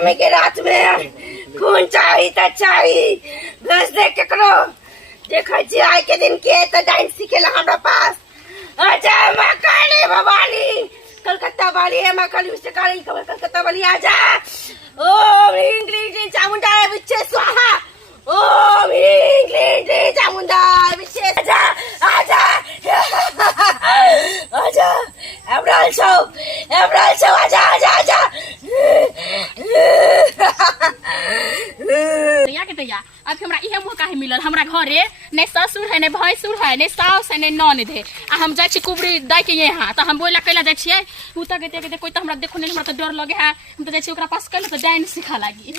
नवमी के रात में खून चाहिए तो चाहिए बस देख के करो देखो जी आज के दिन के तो डांस सीखेला हमरा पास आजा माँ काली भवानी कलकत्ता वाली है माँ काली उससे काली कलकत्ता वाली आजा ओम ह्रीं क्लीं क्लीं चामुंडा विच्छे स्वाहा ओम ह्रीं क्लीं क्लीं चामुंडा विच्छे आजा आजा आजा एमराल्ड शो आजा आजा आजा तैया अब हमरा इहे मुँह काहे मिलल हमरा घरे ने ससुर है ने भैंसुर है ने सास है ने ननद है आ हम जाय छी कुबरी दै के यहाँ तो हम बोला कैला जाय छियै उ त कहते कोई तो हमरा देखो नहीं हमरा तो डर लगे है हम तो जाय छी ओकरा पास कैला तो डाइन सिखा लागी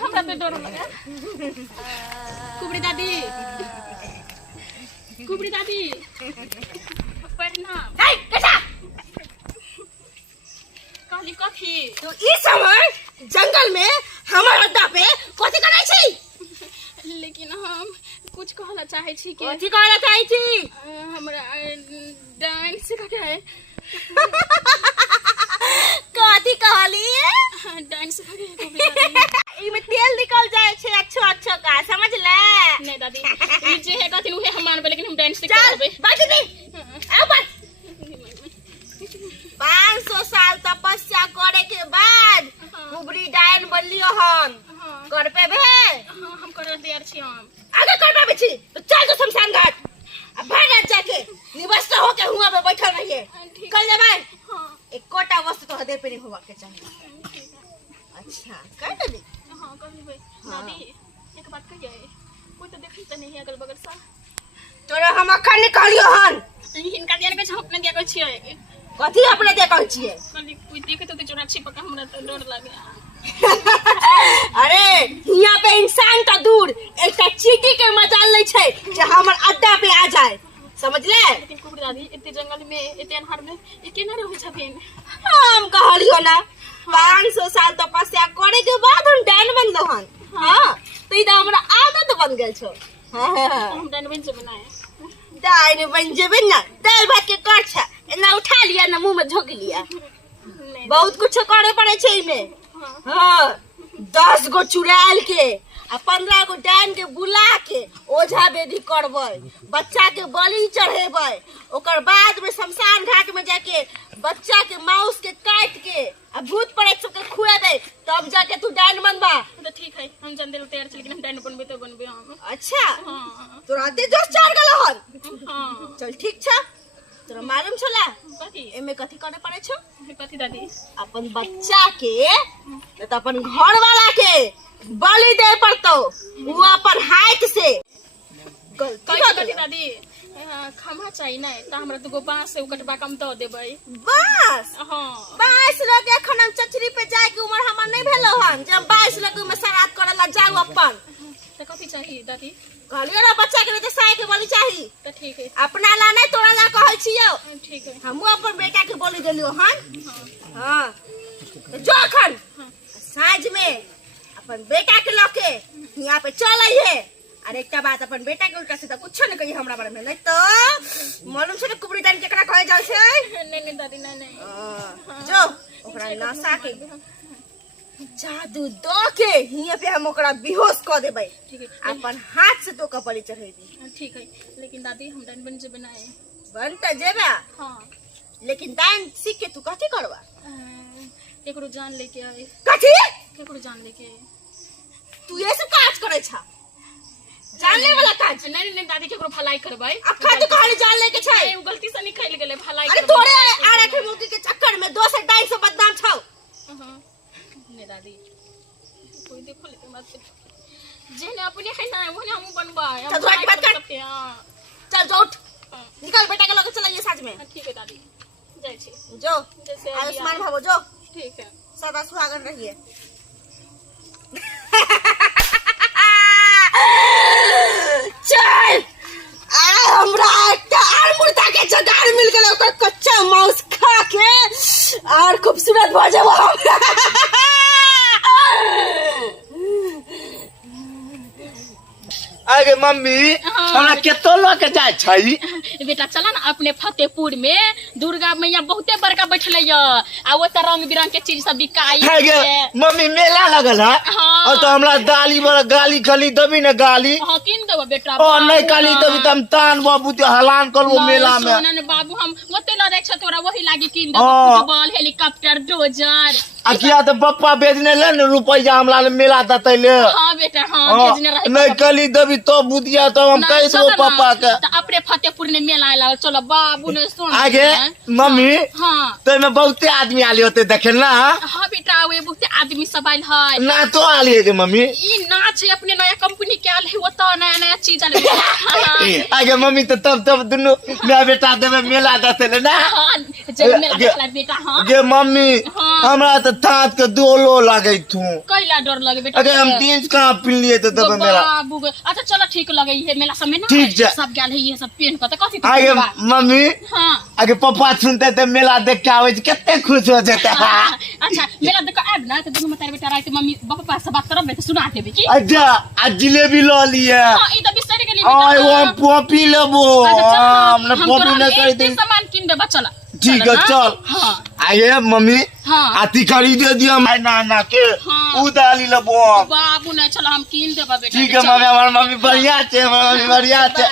हमरा तो डर लगे कुबरी दादी प्रणाम हे कैसा कहली कथी तो इस समय जंगल में हमर अड्डा पे कथी करै छी लेकिन हम कुछ कहला चाहे छी के कथी कहला चाहे छी हमरा डांस सिखा के है कथी कहली डांस सिखा के ई में तेल निकल जाए छे अच्छो अच्छो का समझ ले नहीं दादी ई जे है कथी उहे हम मानबे लेकिन हम डांस सिखा चल देबे बात नहीं आओ बात 500 साल तपस्या करे के बाद कुबरी डायन बनलियो हन कर पे बे हम कर तैयार छी हम आगे कर पे छी तो चल तो शमशान घाट अब भाग जा जाके निवस्त होके हुआ पे बैठल रहिए कल ले भाई हां एक कोटा वस्तु तो हदे पे नहीं हुआ के चाहिए अच्छा कर दे हां कर लेबे दादी एक बात कहिए कोई तो देखै त नहीं अगल बगल सा तोरा हम अखन निकालियो हन हिनका दिया के हम अपने दिया के छियै कथी अपने दे कहै छियै कली कोई देखे तो चोरा छिपा के हमरा तो डर लागे अरे यहाँ पे इंसान तो दूर एक चीटी के मजाल नहीं छे जे हमर अड्डा पे आ जाए समझ ले लेकिन कुबरी दादी इतने जंगल में इतने अन्हार में ये केना रहै छथिन हम कहलियो ना 500 साल तपस्या करे के बाद हम डायन बनलो हन हां तो ई हमरा आदत बन गेल छो हम डायन बन जे बनाए डायन बन जेबे ना दाल भात के कच्छा एना उठा लिया ना मुंह में झोंक लिया बहुत कुछ करे पड़े छे इमे हां 10 गो चुड़ैल के आ 15 गो डायन के बुला के ओझा बेदी करबै बच्चा के बलि चढ़ेबै ओकर बाद में शमशान घाट में जाके बच्चा के मांस के काट के आ भूत प्रेत सब के खुएबै तब जाके तू डायन बनबा तो ठीक है हम जन देर तैयार छी लेकिन हम डायन बनबे तो बनबे हम अच्छा हां तोरा दे 10 4 गलो हन हां चल ठीक छ तोरा मालूम छला कथी एमे कथी करे पड़े छो कथी दादी अपन बच्चा के तो अपन घर वाला के बलि दे पड़तो वो अपन हाथ से कथी दादी खमा चाहिए ना त हमरा दुगो बांस से कटबा कम द देबै बस हां 22 लोग एखन हम चचरी पे जाए के उम्र हमर नहीं भेलो हन जब 22 लोग में श्राद्ध करला जाऊ अपन त कथी चाहिए दादी कहलियो ना बच्चा के तो साय के बलि चाहिए त ठीक है अपना ला नहीं तोरा ला कहै छियो ठीक है हमहु अपन बेटा के बलि देलियो हन हां तो जो अखन साँझ में अपन बेटा के लके यहाँ पे चल आइए और एक बात अपन बेटा के उल्टा सीधा कुछ नहीं कही हमरा बारे में नहीं तो मालूम छे कुबरी डायन केकरा कहे जाय छे नहीं दादी नहीं जो ओकरा नशा के जादू दो के हिया पे हम ओकरा बेहोश क देबै ठीक है अपन हाथ से तो कपड़ी चढ़ेबी ठीक है लेकिन दादी हम डायन बन जेबे ना बन त जेबे हां लेकिन डायन सीख के तू कथी करबा केकरो जान लेके आए कथी केकरो जान लेके तू ये सब काज करे छा जानले वाला काज नहीं दादी केकरो भलाई करबै अखा तो कहले जान लेके छै नहीं गलती से निकल गेले भलाई अरे तोरे आरे के मुकी के चक्कर में दोसर डाइन से बदनाम छौ हां नहीं दादी कोई देखो लेकिन बात जेने अपने है ना ओने हम बनबा चल तोरा की बात कर चल जो उठ निकल बेटा के लगे चलाइए साथ में ठीक है दादी जाय छी जो जैसे आयुष्मान भावो जो ठीक है सदा सुहागन रहिए चल हमरा एकटा आर मुर्दा के जगार मिल गेल ओकर कच्चा मांस खा के और खूबसूरत भ जाबो आगे मम्मी हमरा केतो लोग जाय छै बेटा चला ना अपने फतेहपुर में दुर्गा मैया बहुते बड़का बैठले य आ वो त रंग बिरंग के चीज सब बिकाई आगे मम्मी मेला लगल है और तो हमरा दाली बड़ा गाली खली दबी ना गाली हां किन देबो बेटा ओ नहीं गाली दबी त हम तान बाबू ते हलान करबो मेला में सोना ने बाबू हम ओते ल रख छ तोरा वही लागी किन देबो फुटबॉल हेलीकॉप्टर डोजर आ किया तो पप्पा भेजने ले न रुपया हमरा मेला ततैले हां बेटा हां भेजने रहे नहीं गाली दबी तो बुदिया तो हम कह दो पापा के त अपने फतेहपुर ने मेला आला चलो बाबू ने सुन आगे मम्मी हां तो में बहुते आदमी आली होते देखे ना हां बेटा वे बहुते आदमी सब आइल है ना तो आली है के मम्मी ई नाच है अपने नया कंपनी के आल है वो तो नया नया चीज आले आगे मम्मी तो तब दोनों मैं बेटा देवे मेला दतले ना हां जब मेला देखला बेटा हां गे मम्मी हमरा तो तात के दोलो लागे थू कैला डर लगे बेटा अगर हम तीन कहां पिन लिए तो तब मेला बाबू अच्छा चलो ठीक लगे ये मेला सब में ना ठीक है। सब गेल है ये सब पेन के त कथि आगे मम्मी हां आगे पापा सुनते तो मेला देख के आवे कितने खुश हो जाते अच्छा मेला देख आब ना तो दोनों मतारे बेटा रात मम्मी पापा से बात करब तो सुना देबे की अच्छा आज जिलेबी लो लिए हां ई तो बिसर गेली ओए वो पॉपी लेबो हमने पॉपी न कर दे सामान किन देबा चला ठीक है चल हां आए मम्मी हां आती खरीद दिया मैं नाना के उदाली लेबो बाबू ने चलो हम किन देबा बेटा ठीक है मम्मी हमार मम्मी बढ़िया छे मम्मी बढ़िया छे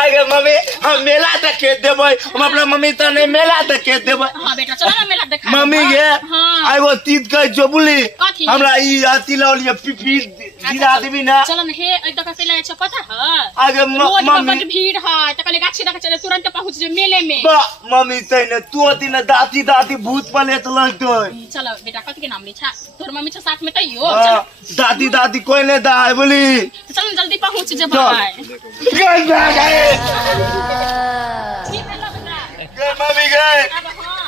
आगे मम्मी हम मेला देखे देबै हम अपना मम्मी तने मेला देखे देबै हां बेटा चलो ना मेला देखा मम्मी गे आई वो तीत कह जो बोली हमरा ई आती लौलिए पिपी गिरा देबी ना चलो ना हे ए तक केला छ पता है आगे रोड पर मम्मी बड़ भीड़ है त कले गाछी रख चले तुरंत पहुंच जे मेले में बा मम्मी तने तू दिन दादी भूत पले तो लगतो चलो बेटा कथि के नाम ली छा तोर मम्मी छ साथ में तइयो चलो दादी कोई ने दाई बोली चल जल्दी पहुंच जे भाई गए गए ठीक है लो बेटा गए मम्मी गए अब हां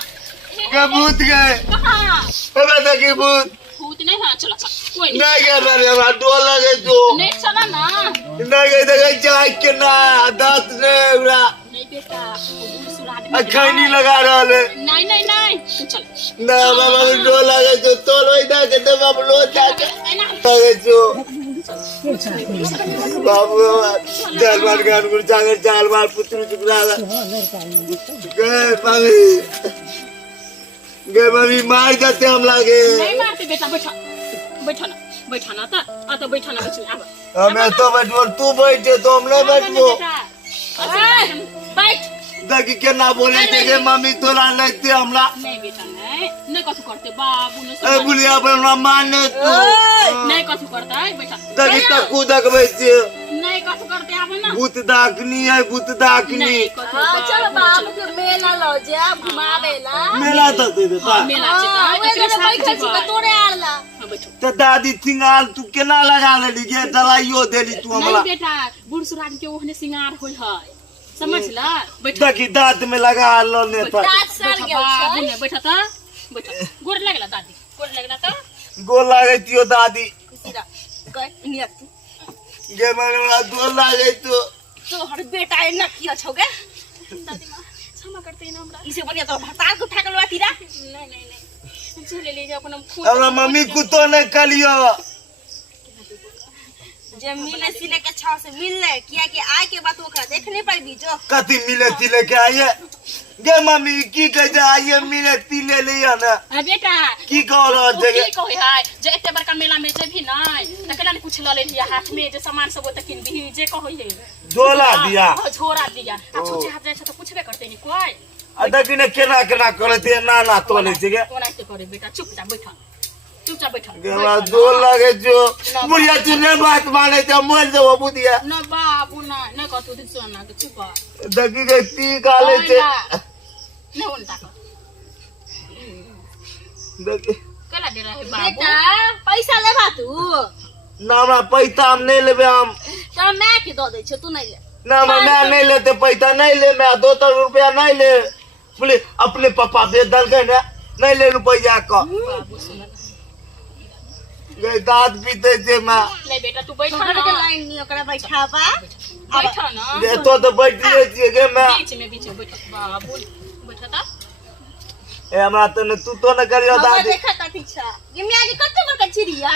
गए भूत गए कहां अबे तक की भूत भूत नहीं है चलो कोई नहीं नहीं गए मेरे हमरा डोल लगे तो नहीं चला ना नहीं गए तो जाए के ना दांत ने उड़ा नहीं बेटा सुरा खैनी लगा रहल है नहीं तू चल ना बाबा डोल लगे तो तोल होई दा के तो बाबू लो जाके लगे तो बाबू जलवान गान गुर जागर जालवाल पुत्र चुकरा गए मम्मी मार जाते हम लागे नहीं मारते बेटा बैठा ना तो बैठा ना बच्चे अब हमें तो बैठो तू बैठे तो हम नहीं बैठो बैठ देखी के ना बोले थे मम्मी तोला लेते हमला नहीं बेटा नहीं कथु करते बाबू ने ए बुलिया पर माने तू नहीं कथु करता है बेटा देखी तो कूदक बैठे नहीं कथु करते अब ना भूत दाकनी है भूत दाकनी नहीं कथु चलो बाबू के मेला लो जा घुमावेला मेला तो दे देता मेला से तो बैठल छी त तोरे आला बैठो तो दादी सिंगार तू केना लगा लेली के दवाइयो देली तू नहीं हमला बेटा बूढ़ सुरान के ओहने सिंगार होय है समझला बैठो देखी दांत में लगा लो ने पर दांत सड़ गेल बाबू छै ने बैठा था बैठो गोड़ लगला दादी गोड़ लगला तो गोल लागे तियो दादी सीधा कह नियत गे मगला गोल लागे तो तोहर बेटा एना किया छौगे दादी मां क्षमा करते हैं ना हमरा इसे बढ़िया तो भतार को उठा के लवा तीरा नहीं चले ले जा अपन खून हमरा मम्मी कुतो ने कलियो जे मिले सिले के छाव से मिलले किया कि आए के बात ओकरा देख नहीं पाबी जो कथी मिले तिले के आइए गे मम्मी की कह दे आइए मिले तिले लिया ना बेटा की कह रहा तू जगह की कहै है जे एते बड़का मेला में जे भी नहीं त केला ने कुछ ल ले लिया हाथ में जे सामान सब ओते किन दी जे कहै है झोला दिया झोरा दिया आ छुचे हाथ जाय छ त पूछबे करते नहीं कोई आ देखी ने केना केना करते ना ना तोले जगह कोनाते करे बेटा चुपचाप बैठा गेला जोर लागे जो बुढ़िया तू ने बात माने तो मर जाओ बुढ़िया न बाबू न कतु दिन सोना के चुप देखी के ती गाले से न उल्टा कर देखी केला दे रहे बाबू बेटा पैसा लेबा तू ना हमरा पैसा हम नहीं लेबे हम त मैं के दो दे छ तू नहीं ले ना मैं नहीं लेते पैसा नहीं ले मैं 200 रुपया नहीं ले बोले अपने पापा दे दल गए ना नहीं ले रुपया का बाबू सुन गए दांत पीते से मैं ले बेटा तू बैठ छोड़ के ना लाइन नहीं ओकरा बैठावा बैठ ना ये तो बैठ लिए छिए गे मैं बीच में बैठ बाबू बैठा था ए हमरा तो ने तू तो न करियो हम दादी देखा त ठीक छ गिमिया के कते बड़का चिड़िया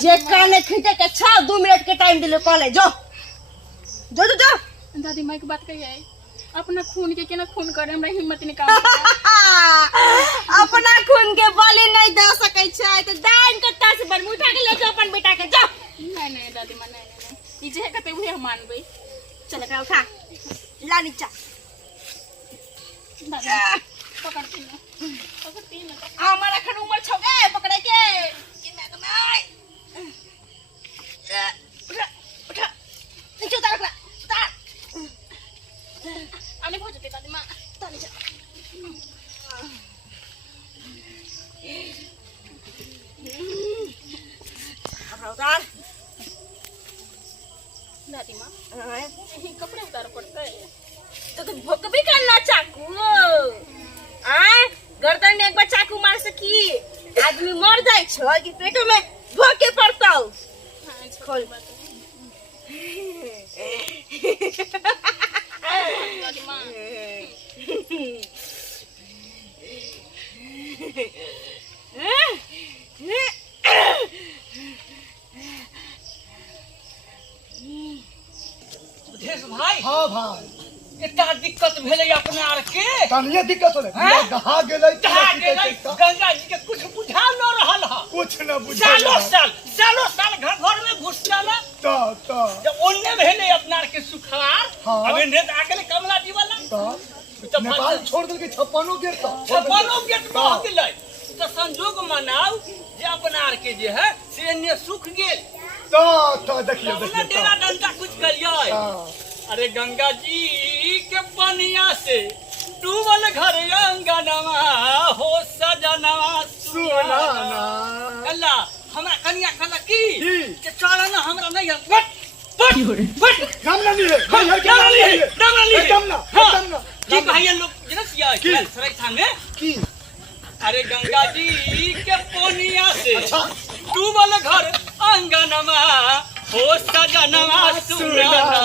जे काने खींचे के 2 मिनट के टाइम दिले कॉलेज जो जो जो जो दादी माई के बात कहिए अपना खून के केना खून करे हमरा हिम्मत निकाल अपना खून के बलि नहीं दे सकै छै त दान कत्ता से बन उठा के ले जाओ अपन बेटा के जाओ। नहीं दादी मां नहीं ई जे कहते उहे हम मानबै। चल एकरा उठा ला नीचा दादी पकड़ती ना हमर अखन उमर छौ गे पकड़े के किना के नहीं उठा उठा नीचे उतार एकरा उतार आने पहुंच जाते दादी मां उतार नीचे अब उतार दादी मां कपड़े उतार पड़ता है तो भोक भी करना चाकू गर्दन में एक बार चाकू मार सकी आदमी मर जाए छो कि पेटो में भोके पड़ता हो। खोल दादी मां भाई हाँ भाई इतना दिक्कत भेले अपने आर के कनिए दिक्कत होले हैं? दहा गेलै कहा गेलै गंगा जी के कुछ बुझा न रहल ह कुछ न बुझल सालों साल घर घर में घुस जाला त जब ओन्ने भेले अपना आर के सुखार हाँ। अब इन्हें आ गेले कमला जी वाला त नेपाल छोड़ देल के 56 गेट त छप्पनो गेट में गेलै तो संजोग मनाओ जे अपना आर के जे है से इन्ने सुख गेल त देखिए अपना डेरा डंडा कुछ करिए। अरे गंगा जी के पनिया से डूबल घर अंगनवा हो सजनवा सुनाना अल्लाह हमरा कन्या कहला की के चला ना हमरा नहीं है बट काम ना नहीं है दम ना ली एकदम ना की भाई लोग जनसिया सराय थाने की अरे गंगा जी के पनिया से डूबल घर अंगनवा हो सजनवा सुनाना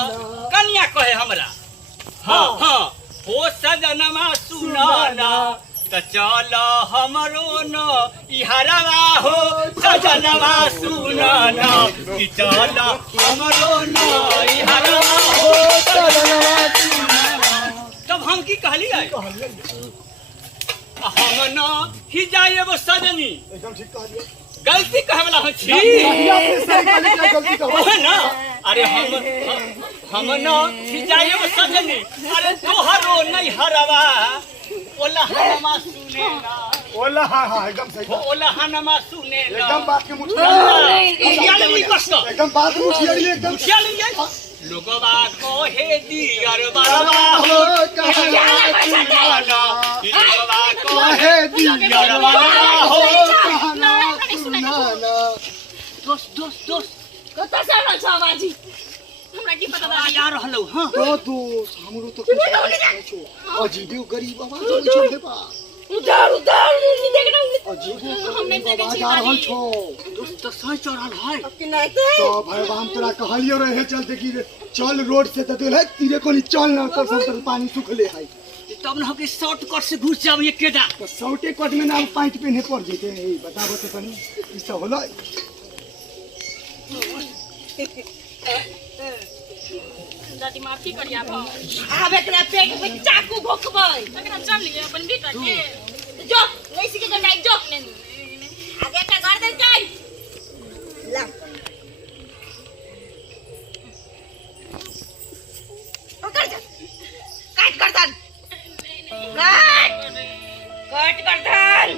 कन्या कहे हमरा हाँ हाँ हो सजनवा सुनाना त चल हमरो न इहरवा हो सजनवा सुनाना कि चल हमरो न इहरवा हो सजनवा सुनाना। तब हम की कहलिए हम न ही जाएब सजनी एकदम ठीक कहलिए गलती कहे वाला हो छी गलती ओहे ना अरे हम न जाएब सजनी अरे तोहरो नहीं हरवा ओला हनमा सुनेला ओला हां एकदम सही ओला हनमा सुनेला एकदम बात के मुठिया नहीं कष्ट एकदम बात मुठिया एकदम क्या लिए लोगवा कहे दियर बरवा हो कहला लोगवा कहे दियर बरवा हो कहना सुनाना दोस्त कत से रहल छ बाजी हमरा की पता आ जा रहलौ हां तो दोस्त हमरो तो कुछ छो अजीबो गरीब आवाज होय छै देबा उधार नहीं देखना अजीबो हमने देखे छी आवाज आ रहल छो दोस्त तो सही चढ़ल है अब कि नहीं तो तो भाई हम तोरा कहलियो रहे चलते कि चल रोड से तो है तीरे कोनी चल ना तो सब पानी सुखले है तब न के शॉर्ट कट से घुस जाब ये केटा तो शॉर्टे कट में ना पैंट पहने पड़ जेते बताबो तो तनी ई सब होला दादी मां की करिया भाव अब एकरा पेट में चाकू भोकबै तकरा चल लिए अपन बेटा के जो वैसे के गंडाई जो आगे का घर दे जाई ला पकड़ जा काट गर्दन काट गर्दन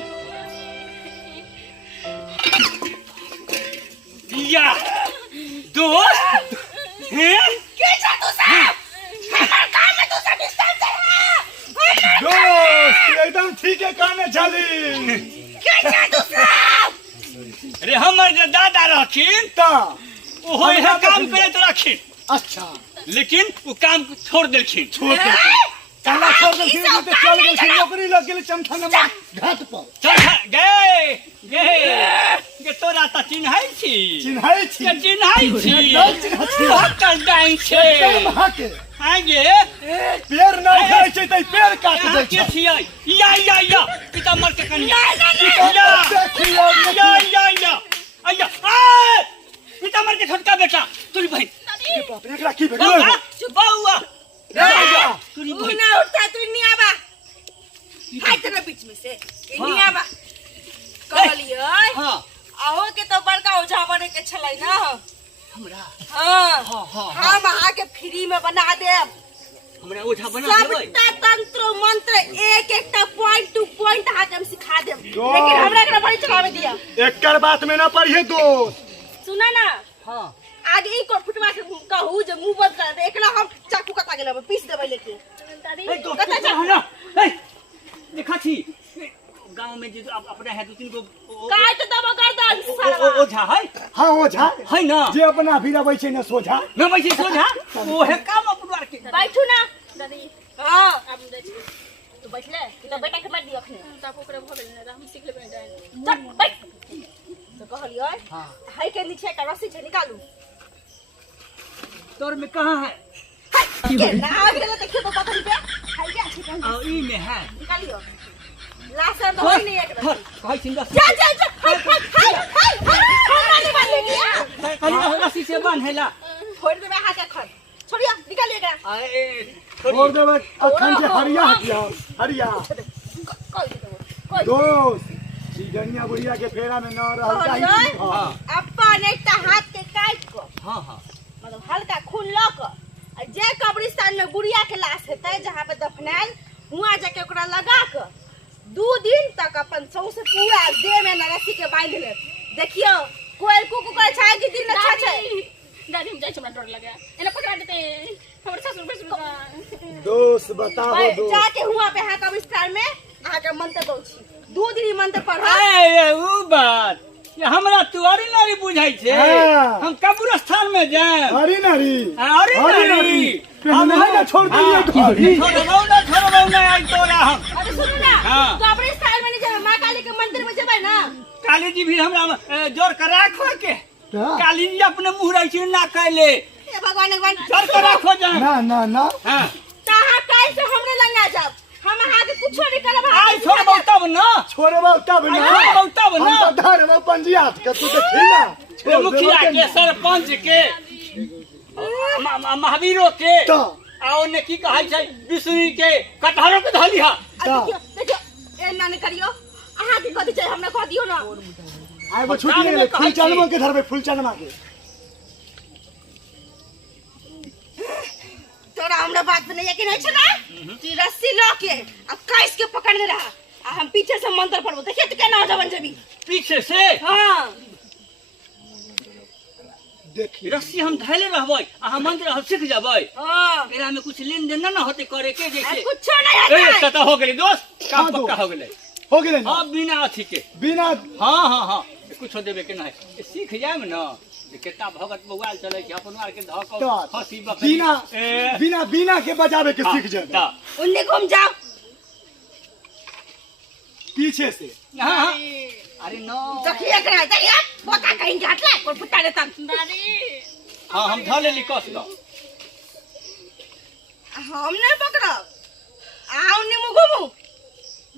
या दोस्त हैं के छ तू सब हमर काम में तू सब डिस्टेंस है दोस्त एकदम ठीक है काने चली के छ तू सब अरे हमर जे दादा रहखिन ता ओहो यह काम करे तो रखिन अच्छा लेकिन वो काम छोड़ देलखिन छोड़ दे काला छोड़ दे फिर तो चल गए नौकरी लग गेल चमथा में घाट पर चल गए के तोरा त चिन्है छी चिन्है छी के चिन्है छी एकदम चिन्है छी। हकल डाइन छे एकदम हके आगे पेड़ नहीं खाए छै त पेड़ काट कहाँ दै के छै छियै या पिता मर के कनिया देखियौ या आ पिता मर के छोटका बेटा तोरी बहन बाप रे एकरा की भेल बउआ तोरी तू बहन ना उठता तू नहीं आबा हाय तेरे बीच में से नहीं आबा कहलिए हां आओ के तो बड़का ओझा बने के छलै ना हमरा हां हम आके फ्री में बना देब हमरा ओझा बना देबै सबटा तंत्र मंत्र एक एकटा पॉइंट टू पॉइंट आके हम सिखा देब लेकिन हमरा एकरा बड़ी चलावे दिया एकर बात में ना पढ़िए दोस्त सुना ना हां आगे ई को फुटवा के कहू जे मुंह बंद कर दे एकला हम चाकू कटा गेल पीस देबै लेके ए दोस्त ना ए देखा छी गांव में जे अपना है दो तीन गो काट दबो गर्दन साला ओझा है हां ओझा है ना जे अपना भिड़बै छै ना सोझा न बैठे सोझा ओ है काम अपनवार के बैठू ना दादी हां अब जाइ छी तू बैठले तो बेटा के मार दियो अखने ताप ओकरे भ गेल ने हम सीख लेबै डाइन चल बैठ तो कहलियो हां हाय के नीचे का रस्सी छै निकालू तोर में कहां है के ना गेल देखियो तो पता नहीं हाय के अच्छी कहां और ई में है निकालियो लासन तो नहीं एक रस्सी भाई सिंदा जा हाय हमरा नहीं मार दिया कहीं रस्सी से बांधेला छोड़ दे हाथ के खन छोड़ियो निकालियो एकरा ए छोड़ देबै अखन जे हरिया हटिया हरिया कोई दोस्त ई जनिया बुढ़िया के फेरा में न रह जाई हां अपन एकटा हाथ के काट को हां हां मतलब हल्का खून ल क आ जे कब्रिस्तान में गुड़िया के लाश हेतै जहां पे दफनाएल हुआ जाके ओकरा लगा क 2 दिन तक अपन सौसे पूरा देह में रस्सी के बांध ले देखियो कोई कुकु करे छाय कि दिन न छै दादी हम जाइ छी हमरा डर लगे एना पकड़ा देते हमर ससुर बसुर दोस्त बताओ दोस्त जाके हुआ पे है कब्रिस्तान में आके मंत्र दो छी 2 दिन ही मंत्र पढ़ा ए ऊ बात ये हमरा तुआरी नारी बुझाई छे हाँ। हम कब्रिस्तान में जाए हरी नारी अरे नारी हम ना छोड़ दिए छोड़बौ ना आई तोरा हम अरे सुनो ना हाँ। कब्रिस्तान में नहीं जाबे मां काली के मंदिर में जेबै ना काली जी भी हमरा जोर कर राखो के हाँ। काली जी अपने मुंह रही छी ना कहले ए भगवान जोर कर राखो जा ना ना ना हां ताहा काल से हमरे लंगा जाब हम आगे कुछो नहीं करब आई छोड़बौ तब ना छोड़बौ तब ना छोड़बौ तब ना हम तो धरबौ पंजियात के तू देखी ना ये मुखिया के सरपंच के महावीरों के तो आओ ने की कहै छै विष्णु के कटहरों के धलिहा देखियो ए नानी करियो अहाँ के कथि छै हमरा कह दियो ना आइ वो छुट्टी गेलै फूल चनमा के धरबै फूल चनमा के तोरा हमरा बात में नहीं यकीन है छै ना तू रस्सी लो के अब कैस के पकड़ने रहा आ हम पीछे से मंत्र पढ़बो देखिए तो केना जवन जबी पीछे से हां देखी रस्सी हम धैले रहबै अहाँ मंत्र हम सीख जबै हां एकरा में कुछ लेन देन ना होते करे के जैसे कुछो नहीं ए है त हो गेलै दोस्त काम हाँ, पक्का हो गेलै हो गेलै ना अब बिना अथी के बिना हां कुछ देबे के नहीं सीख जाएम ना केता भगत बउआल चलै छै अपन आर के धक तो खसी बकरी बिना के बजावे के सीख जाए ता उन्ने घूम जाओ पीछे से हां अरे नो देखिए एकरा देखिए बोका कहीं घाट ले कोई पुता देता दादी हां हम धले ली कस दो हम नहीं पकड़ब आओ ने मुंह घुमू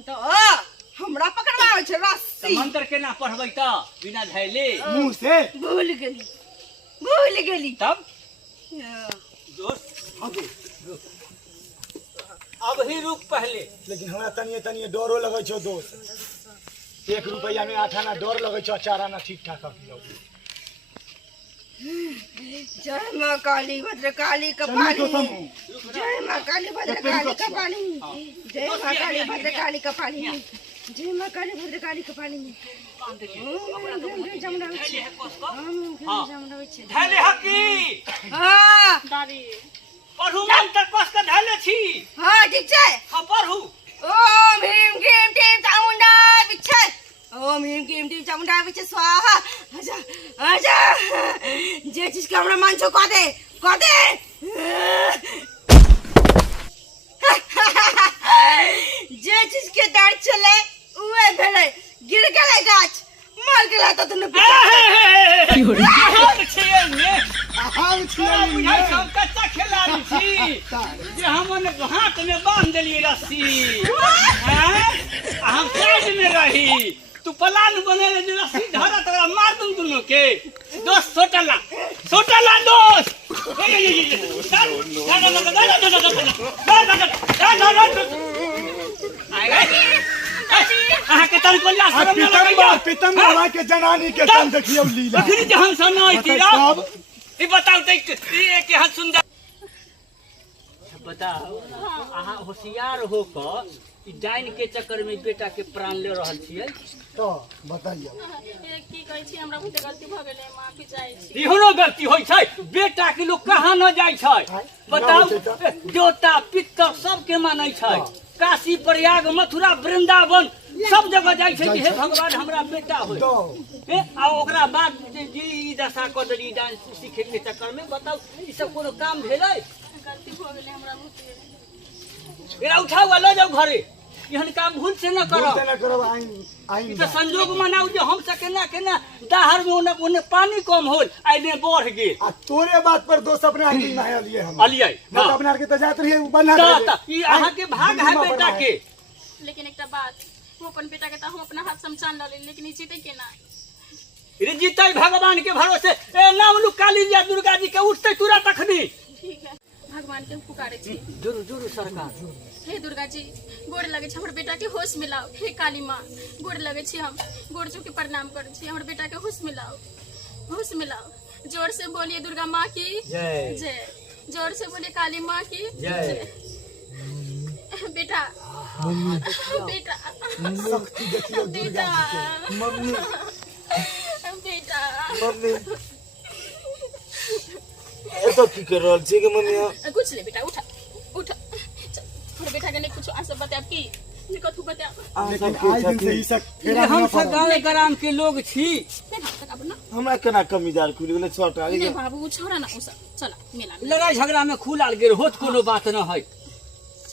तो हमरा पकड़वा होय छै रस्सी मंत्र केना पढ़बै त बिना धैले मुंह से भूल गेली तब हाँ। दोस्त अब ही रुक पहले लेकिन हमरा तनिए डरो लगै छौ दोस्त 1 रुपया में 8 आना डर लगै छौ 4 आना ठीक ठाक कर दियौ जय मां काली भद्रकाली कपाली जय मां काली भद्रकाली कपाली जय मां काली भद्रकाली कपाली जय मां काली भद्रकाली कपाली धैले हकी हाँ दादी पढ़ू मंत्र कस के धैले छी हाँ ठीक छै हां पढ़ू ओम ह्रीम क्लीम क्लीम चामुंडा बिच्छे ओम ह्रीम क्लीम क्लीम चामुंडा बिच्छे स्वाहा आजा आजा जे चीज के हमरा मन छौ कह दे जे चीज के डर चले उहे भेलै गिर गेलै गाछ मर गेलै तो कहत न हम छियै ने हम छियै बुझाइ सब कच्चा खिलाड़ी छी जे हमन हाथ में बांध देलिए रस्सी हैं हम साइड में रही तू प्लान बनेले जे रस्सी धरा तोरा मार दूं दुनो के दोस्त सोटला दोस्त के तन को ला पितम बाबा के जनानी के तन देखियो लीला फिर जे हम सुनाई थी ई बताओ त ये के हाथ सुंदर बताओ अहाँ होशियार हो क ई डाइन के चक्कर में बेटा के प्राण ले रहल छियै तो बताइए की कहै छी हमरा बहुत गलती भ गेलै माफी चाहै छी इहोनो गलती होय छै बेटा के लोग कहाँ न जाय छै बताओ देवता पितर सबके मानै छै काशी प्रयाग मथुरा वृंदावन सब जगह जाय छै कि हे भगवान हमरा बेटा होय आ ओकरा बाद जी ई दशा क देली डांस सीखे के चक्कर में बताओ ई सब कोनो काम भेलै गलती भ गेलै हमरा बहुत एरा उठाओ आ ल जाओ घरे एहन काम भूल से न करो न करो आई ई त संजोग मनाऊ जे हम से केना दाहर में ओने पानी कम होल आइने बढ़ गेल आ तोरे बात पर दोस्त अपने आदमी में आलिए हम अलियै मतलब अपने आर के त जात रही बना त ई अहाँ के भाग है बेटा के लेकिन एकटा बात वो अपन बेटा के त हम अपना हाथ समझान ल लेकिन ई जीते केना रे जीतै भगवान के भरोसे ए नाम लू काली जी दुर्गा जी के उठते तुरंत अखनी ठीक है भगवान के पुकारे छी जरूर सरकार हे दुर्गा जी गोड़ लगे छी हमर बेटा के होश मिलाओ हे काली माँ गोड़ लगे छी हम गोड़ छू के प्रणाम करे छी हमर बेटा के होश मिलाओ जोर से बोलिए दुर्गा माँ की जय जय जोर से बोलिए काली माँ की जय बेटा बेटा शक्ति देखियो दुर्गा जी के मम्मी बेटा ए तो की कर रहल छी के मम्मी कुछ ले बेटा उठा और बेटा के नहीं कुछ आंसर बता की निकत बता लेकिन आज दिन से ई सब फेरा हम सब गाँव ग्राम के लोग छी हमरा केना कमीदार खुल गेलै छोट आ नहीं बाबू छोड़ा ना उस चला मेला में लड़ाई झगड़ा में खुलाल गेल होत कोनो बात न है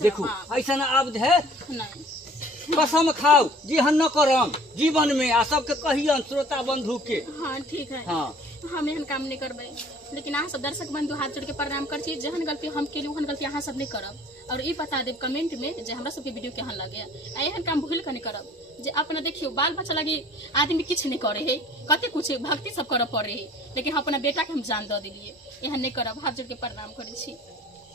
देखू ऐसा आब है नहीं कसम खाओ जी हम न करम जीवन में आ सबके कहियन श्रोता बंधु के हाँ ठीक है हाँ हम एहन काम नहीं करबै लेकिन अहाँ सब दर्शक बंधु हाथ जोड़ के प्रणाम कर छी जहन गलती हम केली ओहन गलती अहाँ सब नहीं करब और ई बता देब कमेंट में जे हमरा सबके वीडियो केहन लगे आ एहन काम भूल के नहीं करब जे अपना देखियो बाल बच्चा लगी आदमी किछ नहीं करे है कते कुछ भक्ति सब करे पड़े है लेकिन अपना बेटा के हम जान दे दिलिए एहन नहीं करब हाथ जोड़ के प्रणाम करे छी।